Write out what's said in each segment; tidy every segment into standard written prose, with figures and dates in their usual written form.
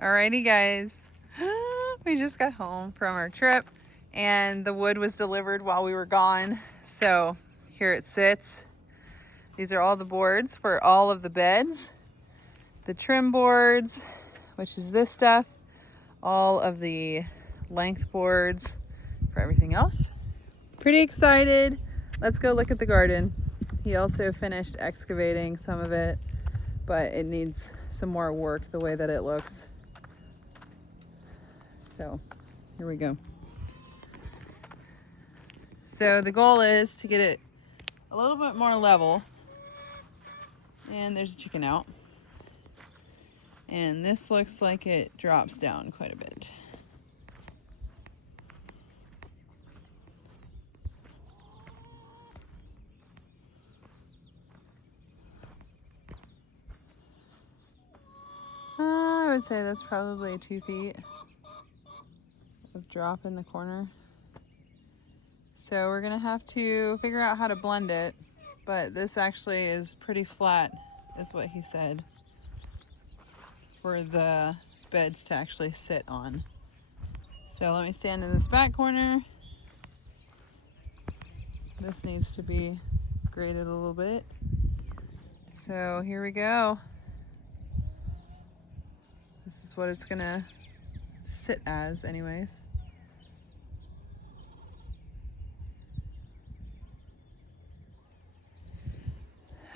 Alrighty guys, we just got home from our trip and the wood was delivered while we were gone. So here it sits. These are all the boards for all of the beds. The trim boards, which is this stuff. All of the length boards for everything else. Pretty excited. Let's go look at the garden. He also finished excavating some of it, but it needs some more work the way that it looks. So here we go. So the goal is to get it a little bit more level. And there's a chicken out. And this looks like it drops down quite a bit. I would say that's probably 2 feet of drop in the corner. So we're gonna have to figure out how to blend it, but this actually is pretty flat, is what he said, for the beds to actually sit on. So let me stand in this back corner. This needs to be graded a little bit. So here we go. This is what it's gonna sit as anyways.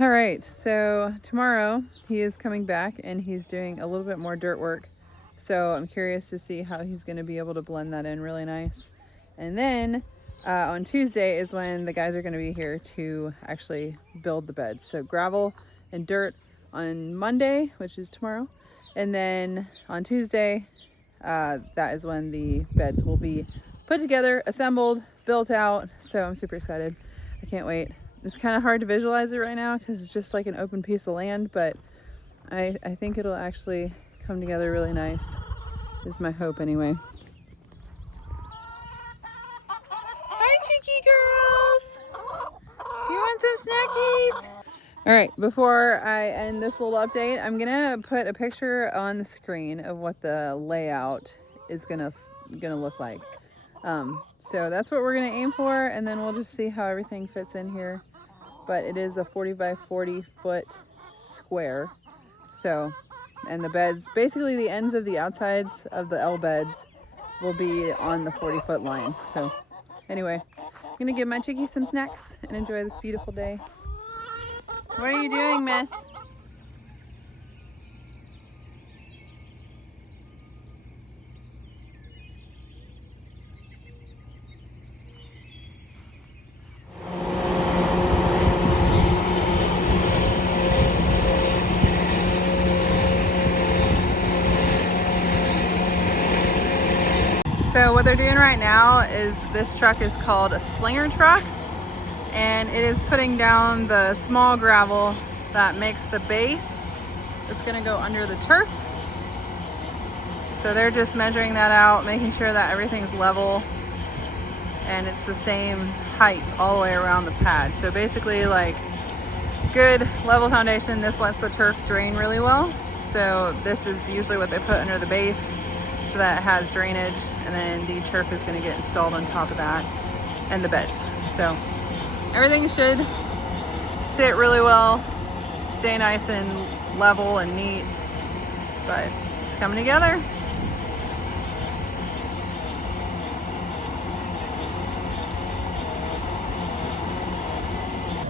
All right, so tomorrow he is coming back and he's doing a little bit more dirt work. So I'm curious to see how he's gonna be able to blend that in really nice. And then on Tuesday is when the guys are gonna be here to actually build the beds. So gravel and dirt on Monday, which is tomorrow. And then on Tuesday, that is when the beds will be put together, assembled, built out. So I'm super excited. I can't wait. It's kind of hard to visualize it right now because it's just like an open piece of land, but I think it'll actually come together really nice, is my hope anyway. Hi, cheeky girls. You want some snackies? All right, before I end this little update, I'm gonna put a picture on the screen of what the layout is gonna look like. So that's what we're gonna aim for, and then we'll just see how everything fits in here. But it is a 40 by 40 foot square. So, and the beds, basically the ends of the outsides of the L beds will be on the 40-foot line. So anyway, I'm gonna give my chickie some snacks and enjoy this beautiful day. What are you doing, miss? So what they're doing right now is this truck is called a slinger truck, and it is putting down the small gravel that makes the base that's gonna go under the turf. So they're just measuring that out, making sure that everything's level and it's the same height all the way around the pad. So basically, like, good level foundation. This lets the turf drain really well. So this is usually what they put under the base so that it has drainage, and then the turf is gonna get installed on top of that and the beds. So everything should sit really well, stay nice and level and neat, but it's coming together.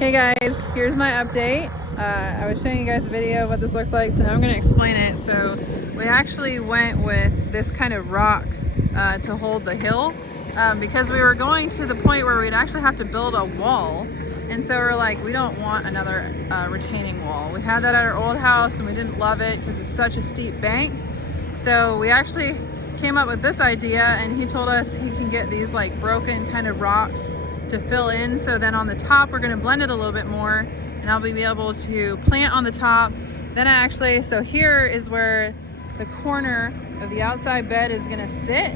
Hey guys, here's my update. I was showing you guys a video of what this looks like, so now I'm going to explain it. So we actually went with this kind of rock to hold the hill because we were going to the point where we'd actually have to build a wall. And so we're like, we don't want another retaining wall. We had that at our old house and we didn't love it because it's such a steep bank. So we actually came up with this idea, and he told us he can get these like broken kind of rocks to fill in. So then on the top, we're gonna blend it a little bit more, and I'll be able to plant on the top. Then so here is where the corner of the outside bed is gonna sit.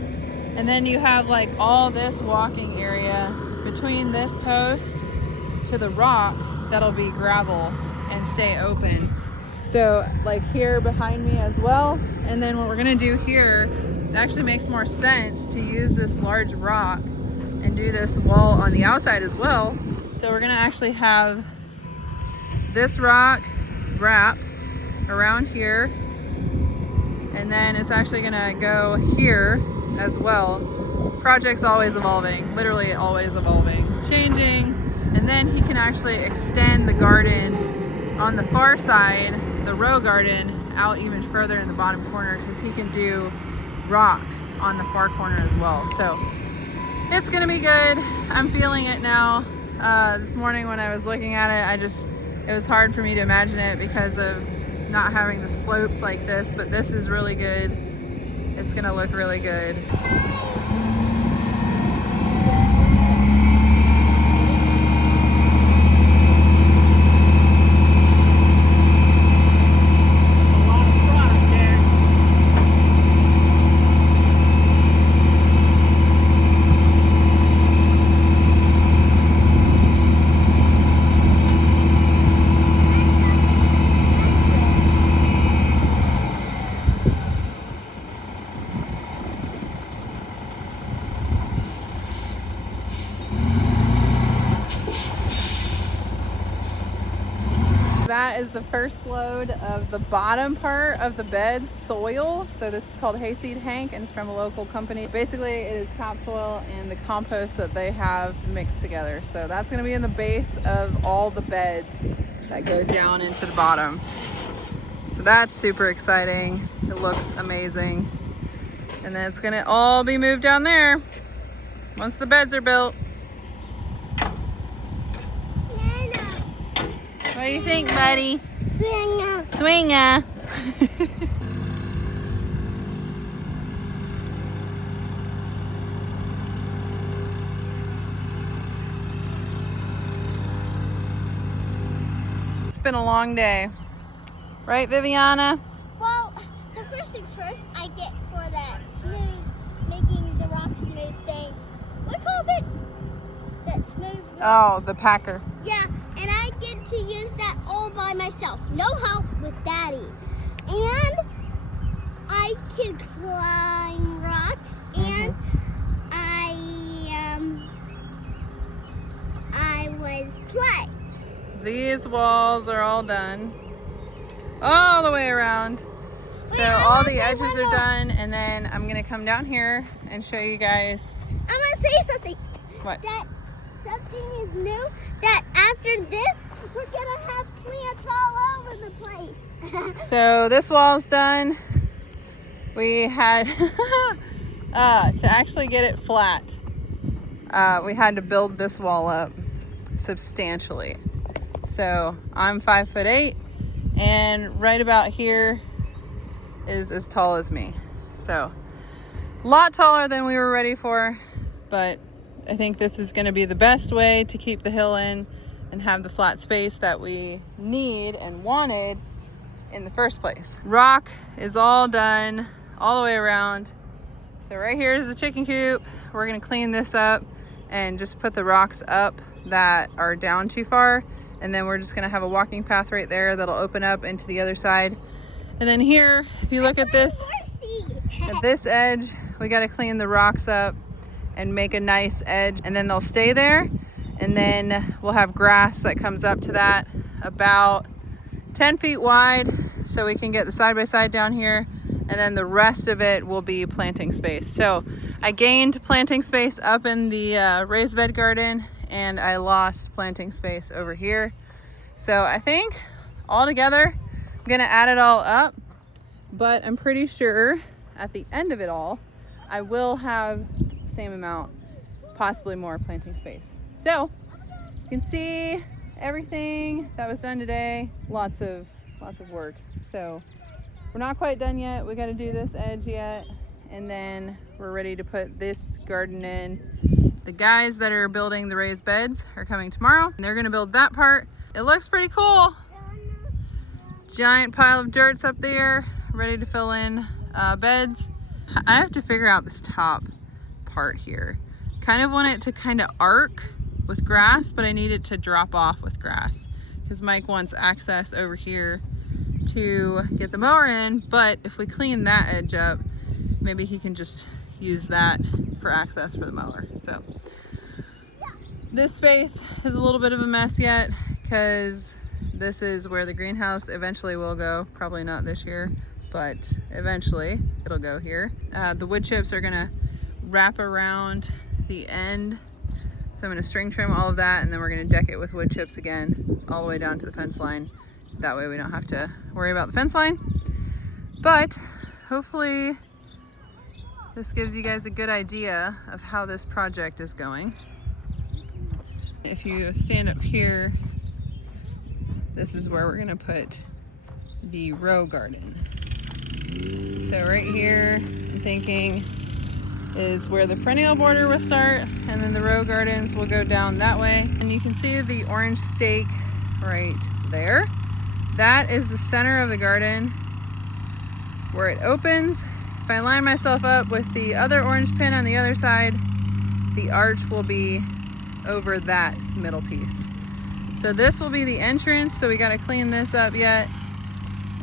And then you have like all this walking area between this post to the rock that'll be gravel and stay open. So like here behind me as well. And then what we're gonna do here, it actually makes more sense to use this large rock and do this wall on the outside as well. So we're gonna actually have this rock wrap around here, and then it's actually gonna go here as well. Project's always evolving, literally always evolving, changing. And then he can actually extend the garden on the far side, the row garden, out even further in the bottom corner, because he can do rock on the far corner as well. So it's gonna be good. I'm feeling it now. This morning when I was looking at it, it was hard for me to imagine it because of not having the slopes like this, but this is really good. It's gonna look really good. That is the first load of the bottom part of the bed's soil. So this is called Hayseed Hank, and it's from a local company. Basically, it is topsoil and the compost that they have mixed together. So that's gonna be in the base of all the beds that go down into the bottom. So that's super exciting. It looks amazing. And then it's gonna all be moved down there once the beds are built. What do you think, buddy? Swinger. Swinger. It's been a long day. Right, Viviana? Well, the first things first, I get for that smooth, making the rock smooth thing. What calls it? That smooth rock. Oh, the packer. Yeah, and I get to use that all by myself. No help with Daddy. And I can climb rocks, and I was play. These walls are all done. All the way around. So all the edges are done, and then I'm gonna come down here and show you guys. I'm gonna say something. What? That something is new. That after this, we're gonna have plants all over the place. So this wall's done. We had to actually get it flat. We had to build this wall up substantially. So I'm 5'8", and right about here is as tall as me. So a lot taller than we were ready for, but I think this is going to be the best way to keep the hill in and have the flat space that we need and wanted in the first place. Rock is all done all the way around. So right here is the chicken coop. We're going to clean this up and just put the rocks up that are down too far, and then we're just going to have a walking path right there that'll open up into the other side. And then here, if you look at this edge, we got to clean the rocks up and make a nice edge, and then they'll stay there. And then we'll have grass that comes up to that about 10 feet wide, so we can get the side-by-side down here, and then the rest of it will be planting space. So I gained planting space up in the raised bed garden, and I lost planting space over here. So I think all together, I'm gonna add it all up, but I'm pretty sure at the end of it all, I will have the same amount, possibly more planting space. So you can see everything that was done today. Lots of work. So we're not quite done yet. We got to do this edge yet, and then we're ready to put this garden in. The guys that are building the raised beds are coming tomorrow, and they're going to build that part. It looks pretty cool. Giant pile of dirt's up there, ready to fill in beds. I have to figure out this top part here. Kind of want it to kind of arc with grass, but I need it to drop off with grass because Mike wants access over here to get the mower in, but if we clean that edge up, maybe he can just use that for access for the mower. So this space is a little bit of a mess yet because this is where the greenhouse eventually will go. Probably not this year, but eventually it'll go here. The wood chips are gonna wrap around the end. So I'm gonna string trim all of that, and then we're gonna deck it with wood chips again, all the way down to the fence line. That way we don't have to worry about the fence line. But hopefully this gives you guys a good idea of how this project is going. If you stand up here, this is where we're gonna put the row garden. So right here, I'm thinking is where the perennial border will start, and then the row gardens will go down that way. And you can see the orange stake right there. That is the center of the garden where it opens. If I line myself up with the other orange pin on the other side, the arch will be over that middle piece. So this will be the entrance, so we gotta clean this up yet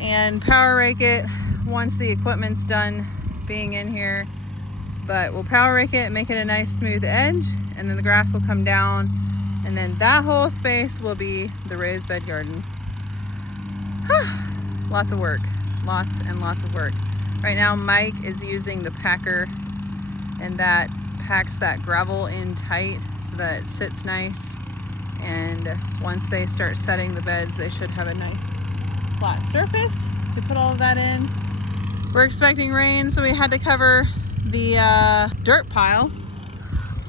and power rake it once the equipment's done being in here. But we'll power rake it, make it a nice smooth edge, and then the grass will come down, and then that whole space will be the raised bed garden. Lots of work, lots and lots of work. Right now Mike is using the packer, and that packs that gravel in tight so that it sits nice. And once they start setting the beds, they should have a nice flat surface to put all of that in. We're expecting rain, so we had to cover the dirt pile.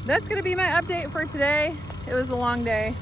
That's gonna be my update for today. It was a long day.